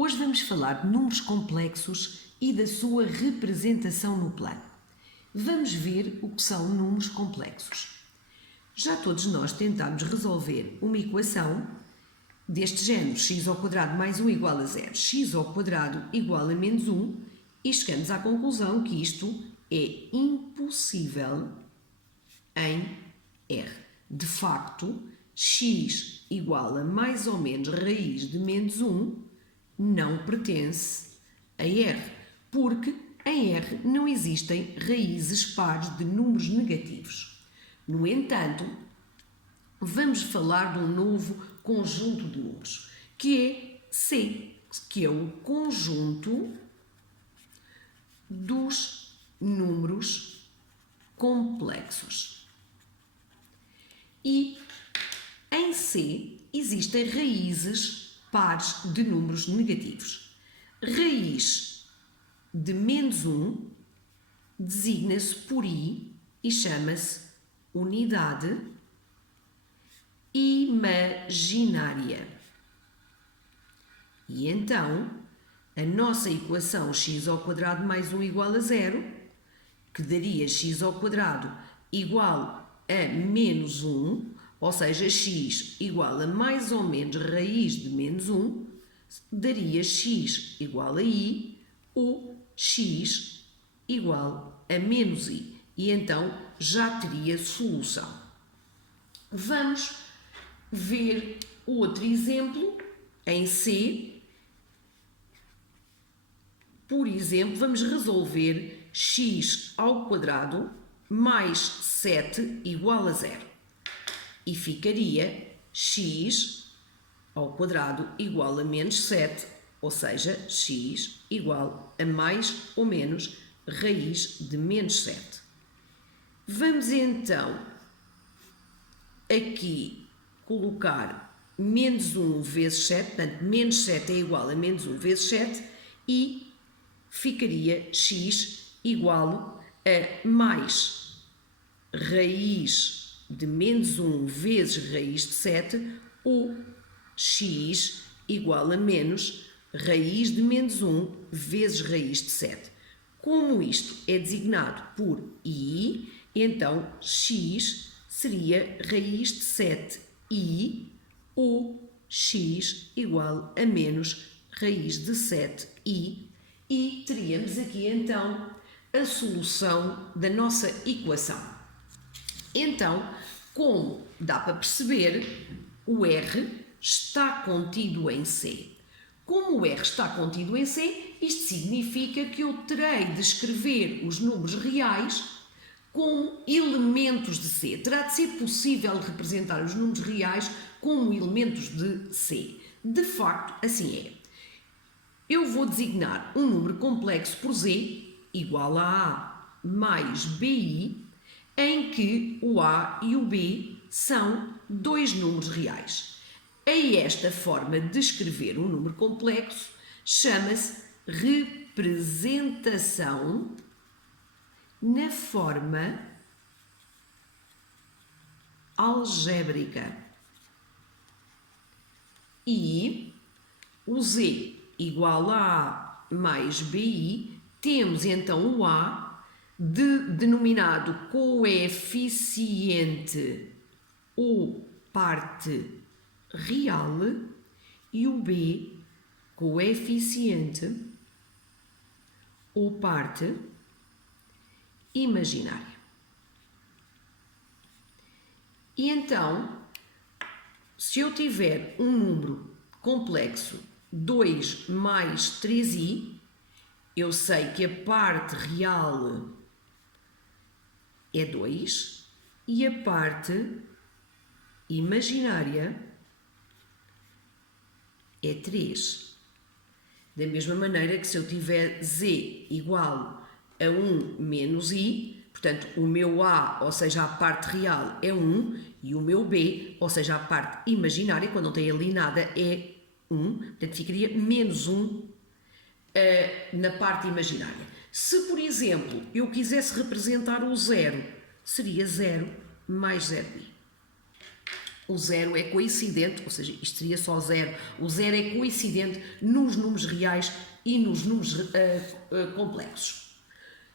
Hoje vamos falar de números complexos e da sua representação no plano. Vamos ver o que são números complexos. Já todos nós tentámos resolver uma equação deste género, x² mais 1 igual a 0, x² igual a menos 1, e chegamos à conclusão que isto é impossível em R. De facto, x igual a mais ou menos raiz de menos 1 não pertence a R, porque em R não existem raízes pares de números negativos. No entanto, vamos falar de um novo conjunto de números, que é C, que é o conjunto dos números complexos. E em C existem raízes pares de números negativos. Raiz de menos 1 designa-se por I e chama-se unidade imaginária. E então, a nossa equação x² mais 1 igual a 0, que daria x² igual a menos 1, ou seja, x igual a mais ou menos raiz de menos 1, daria x igual a i, ou x igual a menos i. E então já teria solução. Vamos ver outro exemplo em C. Por exemplo, vamos resolver x² mais 7 igual a 0. E ficaria x² igual a menos 7, ou seja, x igual a mais ou menos raiz de menos 7. Vamos então aqui colocar menos 1 vezes 7, portanto, menos 7 é igual a menos 1 vezes 7, e ficaria x igual a mais raiz de menos 1 vezes raiz de 7, ou x igual a menos raiz de menos 1 vezes raiz de 7. Como isto é designado por i, então x seria raiz de 7i, ou x igual a menos raiz de 7i, e teríamos aqui então a solução da nossa equação. Então, como dá para perceber, o R está contido em C. Como o R está contido em C, isto significa que eu terei de escrever os números reais como elementos de C. Terá de ser possível representar os números reais como elementos de C. De facto, assim é. Eu vou designar um número complexo por Z igual a A mais BI, em que o A e o B são dois números reais. A esta forma de escrever um número complexo chama-se representação na forma algébrica. E o Z igual a A mais BI, temos então o A denominado coeficiente ou parte real e o B coeficiente ou parte imaginária. E então, se eu tiver um número complexo 2 mais 3i, eu sei que a parte real é 2 e a parte imaginária é 3. Da mesma maneira que se eu tiver z igual a 1 menos i, portanto, o meu a, ou seja, a parte real, é 1, e o meu b, ou seja, a parte imaginária, quando não tem ali nada, é 1, portanto, ficaria menos 1 na parte imaginária. Se, por exemplo, eu quisesse representar o 0, seria 0 mais 0i. O zero é coincidente, ou seja, isto seria só zero. O zero é coincidente nos números reais e nos números complexos.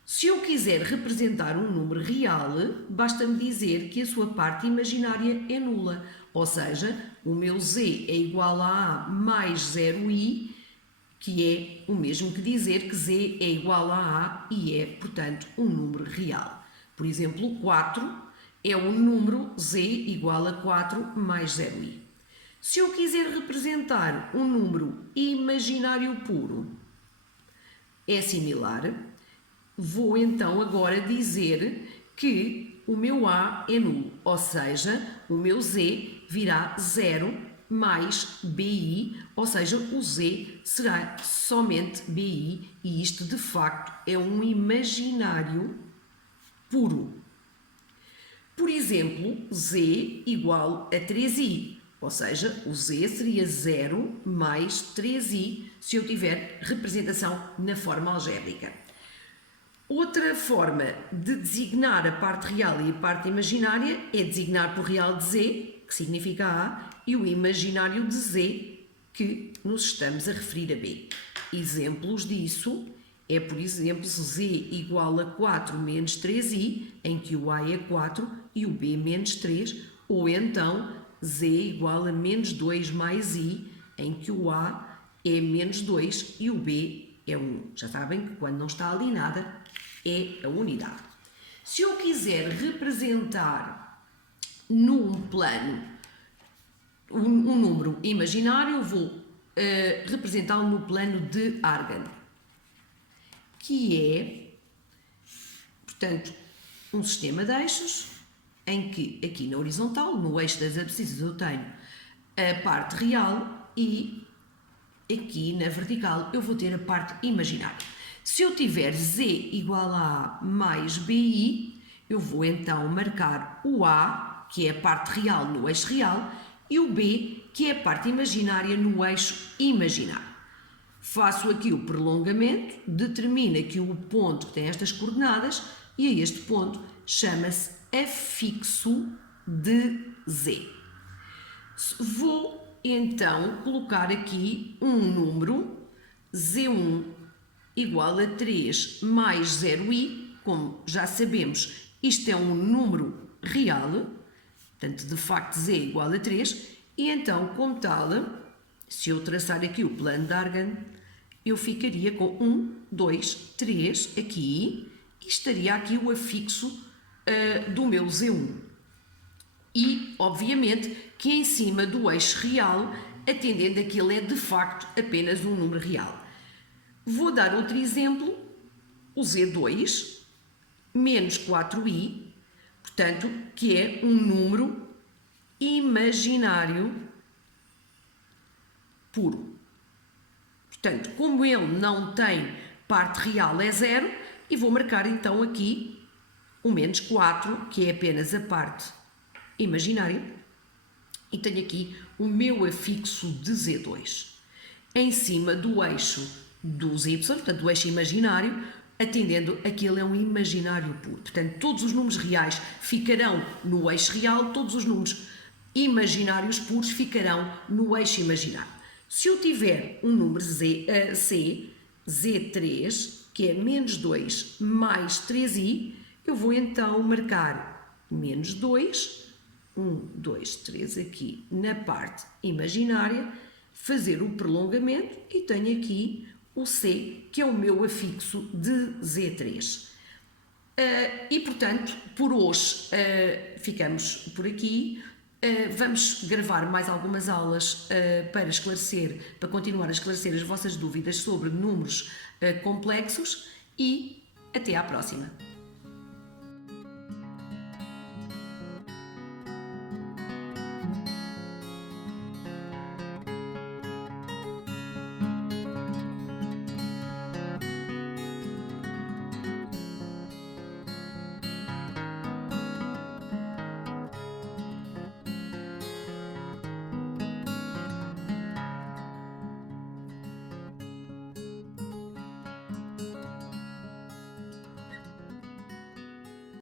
Se eu quiser representar um número real, basta-me dizer que a sua parte imaginária é nula. Ou seja, o meu z é igual a mais 0i, que é o mesmo que dizer que z é igual a e é, portanto, um número real. Por exemplo, 4 é o número z igual a 4 mais 0i. Se eu quiser representar um número imaginário puro, é similar. Vou então agora dizer que o meu a é nulo, ou seja, o meu z virá 0 mais bi, ou seja, o z será somente bi, e isto de facto é um imaginário puro. Por exemplo, z igual a 3i, ou seja, o z seria 0 mais 3i se eu tiver representação na forma algébrica. Outra forma de designar a parte real e a parte imaginária é designar por real de z, que significa a, e o imaginário de z, que nos estamos a referir a b. Exemplos disso é, por exemplo, z igual a 4 menos 3i, em que o a é 4 e o b menos 3, ou então z igual a menos 2 mais i, em que o a é menos 2 e o b é 1. Já sabem que quando não está ali nada, é a unidade. Se eu quiser representar num plano um número imaginário, vou representá-lo no plano de Argand, que é, portanto, um sistema de eixos em que aqui na horizontal, no eixo das abscissas, eu tenho a parte real e aqui na vertical eu vou ter a parte imaginária. Se eu tiver z igual a mais bi, eu vou então marcar o a, que é a parte real no eixo real, e o b, que é a parte imaginária no eixo imaginário. Faço aqui o prolongamento, determina que o ponto que tem estas coordenadas, e a este ponto chama-se afixo de z. Vou então colocar aqui um número, z1 igual a 3 mais 0i, como já sabemos, isto é um número real, portanto, de facto, z igual a 3, e então, como tal, se eu traçar aqui o plano de Argand, eu ficaria com 1, 2, 3 aqui, e estaria aqui o afixo do meu z1. E, obviamente, que em cima do eixo real, atendendo a que ele é de facto apenas um número real. Vou dar outro exemplo, o z2 menos 4i, portanto, que é um número imaginário puro. Portanto, como ele não tem parte real, é 0, e vou marcar então aqui o menos 4, que é apenas a parte imaginária, e tenho aqui o meu afixo de z2. Em cima do eixo dos y, portanto, do eixo imaginário, atendendo a que ele é um imaginário puro. Portanto, todos os números reais ficarão no eixo real, todos os números imaginários puros ficarão no eixo imaginário. Se eu tiver um número z3, que é menos 2 mais 3i, eu vou então marcar menos 2, 1, 2, 3 aqui na parte imaginária, fazer o prolongamento e tenho aqui o C, que é o meu afixo de Z3. E, portanto, por hoje ficamos por aqui. Vamos gravar mais algumas aulas para continuar a esclarecer as vossas dúvidas sobre números complexos e até à próxima.